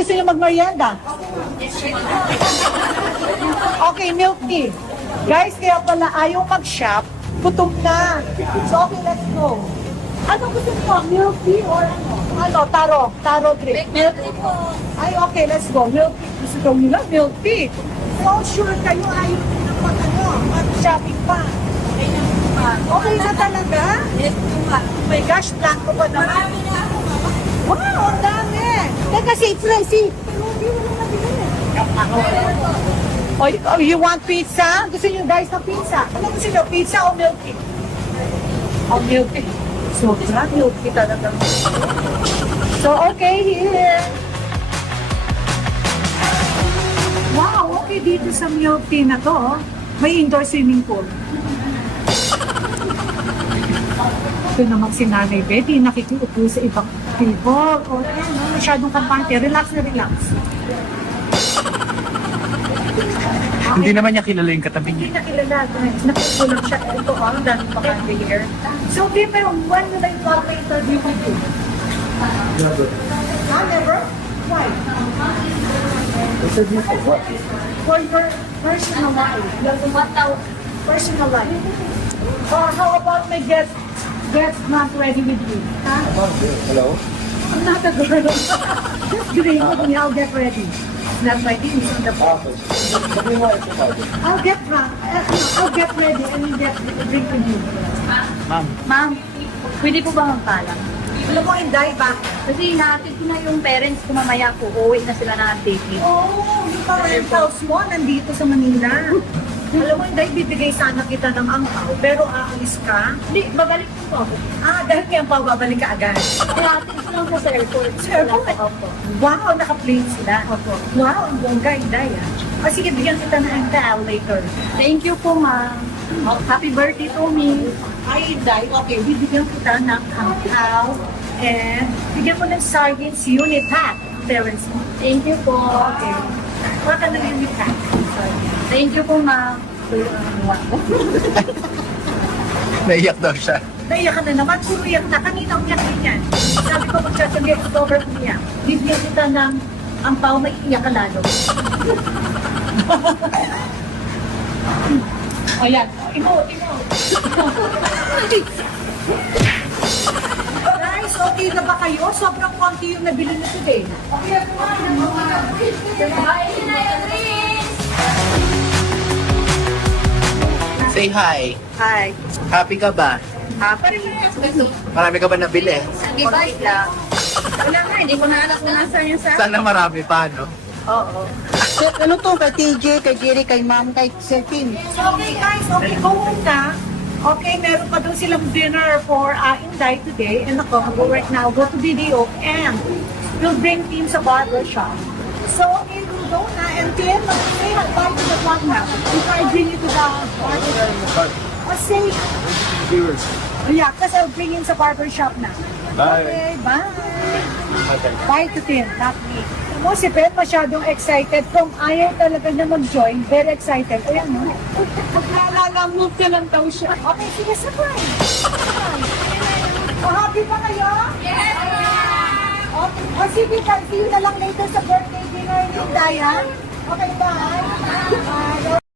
gusto niyo mag-merienda? Okay, milk tea. Guys, kaya pala ayaw mag-shop, gutom na. So, okay, let's go. Ano gusto niyo? Milk tea or ano? Ano, taro? Taro drink. Milk tea po. Ay, okay, let's go. Milk tea. Gusto nyo na, milk tea. So, sure kayo ayaw nyo na mag-shopping pa. Okay na talaga? Yes po nga. Oh my gosh, blanco pa naman. Marami na ako. Wow, ang dami. Teka, si Oh, you want pizza? Gusto niyo guys ng pizza? Ano gusto niyo, pizza o milk tea? Oh, milk tea. Sobra, milk tea talaga. So, okay, here. Wow, okay dito sa milk tea na to. Oh. May indoor swimming pool. Ito naman si Nanay Betty, nakikiupo sa ibang table. O, masyadong kampante. Relax na relax. Hindi naman niya kilala yung katabi Hindi niya. na kilala. Nakikiupo lang siya. Ito ko, ang daming bakante here. So, pero when will I want to interview with you? Never. Never? Why? Interview for what? For your personal life. Personal life. Or how about my guest not ready with you? Huh? Hello? I'm not a girl. Just drink with me, I'll get ready. Not my team, it's on the boat. Sabi mo ito pa. I'll get drunk. I'll get ready and then get drink with you. Ma'am, Ma'am, pwede po ba magpala? Alam mo, Inday, ba? Kasi natin ko na yung parents ko mamaya po. Uuwi na sila ng taping. Oh, yung parent house mo, nandito sa Manila. Alam mo, Inday, bibigay sana kita ng angkaw, pero aalis ka. Hindi, babalik po ako. Dahil kaya pa babalik ka agad. Natin ko lang po sa airport. Sa airport? Opo. Wow, naka-plane sila. Opo. Wow, ang bongga, Inday, sige, bigyan kita ng angkaw later. Thank you po, ma'am. Happy birthday to me. Ay, Inday, okay, bibigyan kita ng angkaw and bigyan mo ng sardines unit hat. Parents mo. Thank you po. Okay. Baka ng unit hat. Thank you po, ma'am. naiyak daw siya. Naiyak ka na naman, puro iyak na. Kanina umiyak din yan. Sabi ko magsasabi ako over niya. Bibigyan kita ng angkaw, may iyak ka lalo. Ayan. Emote. Guys, okay na ba kayo? Sobrang konti yung nabili nyo today. Okay na ba? Say hi. Hi. Happy ka ba? Happy. Marami ka ba nabili? Hindi ba lang? Wala nga, hindi ko na alam kung nasa niya sa... Sana marami pa, no? Oo. Ano to? Kay TJ, kay Jerry, kay Ma'am, kay Sir Tim. So, okay guys, okay, go na. Okay, meron pa doon silang dinner for Inday today. And ako, go right now, go to video and we'll bring Tim sa barber shop. So, okay, we'll go na. And Tim, say bye to the vlog now. Before I bring you to the barber. Say, Viewers. yeah, kasi I'll bring you sa barber shop na. Bye. Okay, bye. Bye to Tim, not me. Mo si Ben masyadong excited. Kung ayaw talaga na mag-join, very excited. Ayan, no? Maglalamove ka lang daw siya. Okay, sige, sabay. Oh, happy ba kayo? Yes, Okay. O sige, see you na lang later sa birthday dinner ni Dayan. Okay, bye. Bye.